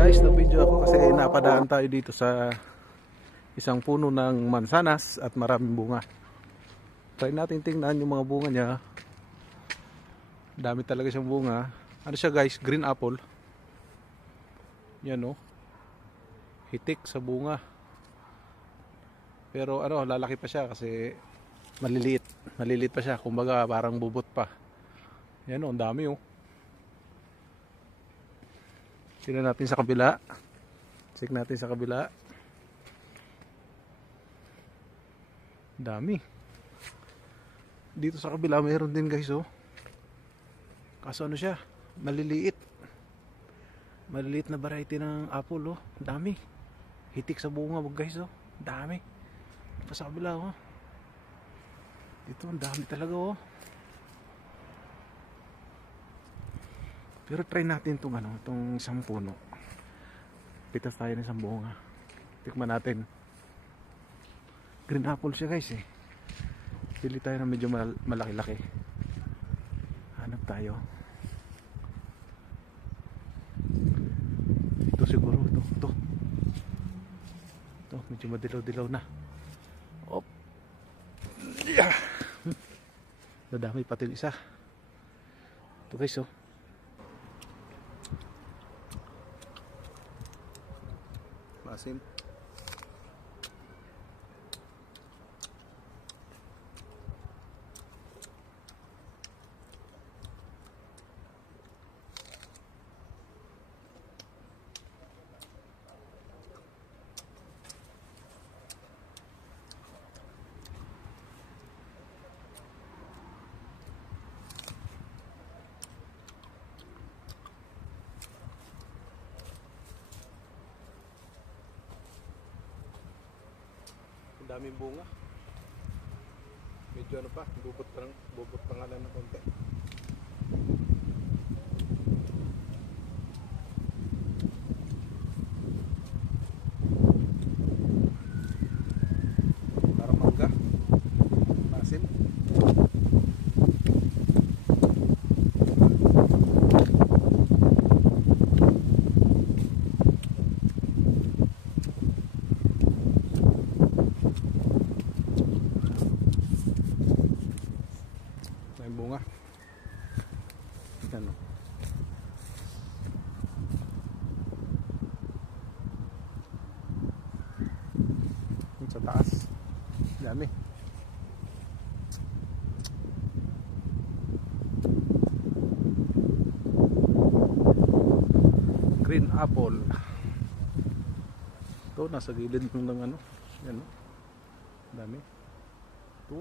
Guys, na-video ako kasi napadaan tayo dito sa isang puno ng mansanas at maraming bunga. Try natin tingnan yung mga bunga niya. Dami talaga siyang bunga. Ano siya guys? Green apple. Yan oh. Hitik sa bunga. Pero ano, lalaki pa siya kasi maliliit. Maliliit pa siya. Kumbaga parang bubot pa. Yan oh, ang dami oh. Tingnan natin sa kabila. Check natin sa kabila. Dami. Dito sa kabila mayroon din guys oh. Kaso ano siya? Maliliit. Maliliit na variety ng apple oh. Dami. Hitik sa bunga guys oh. Dami. Pa sa kabila oh. Dito ang dami talaga oh. Pero try natin itong ano, itong isang puno. Pitas tayo ng isang bunga. Tikman natin. Green apple siya guys eh. Pili tayo ng medyo malaki-laki. Hanap tayo. Ito siguro, ito. Ito, medyo madilaw-dilaw na. Op. Yeah. Nadami pati isa. Ito guys oh. Masim. Daming bunga. Medyo ano pa, bubot pa nga lang ng konti. Parang mangga. Masim. May bunga. Ano? Sa taas. Dami. Green apple. Ito nasa gilid ng ano. Yan. Dami. Ito.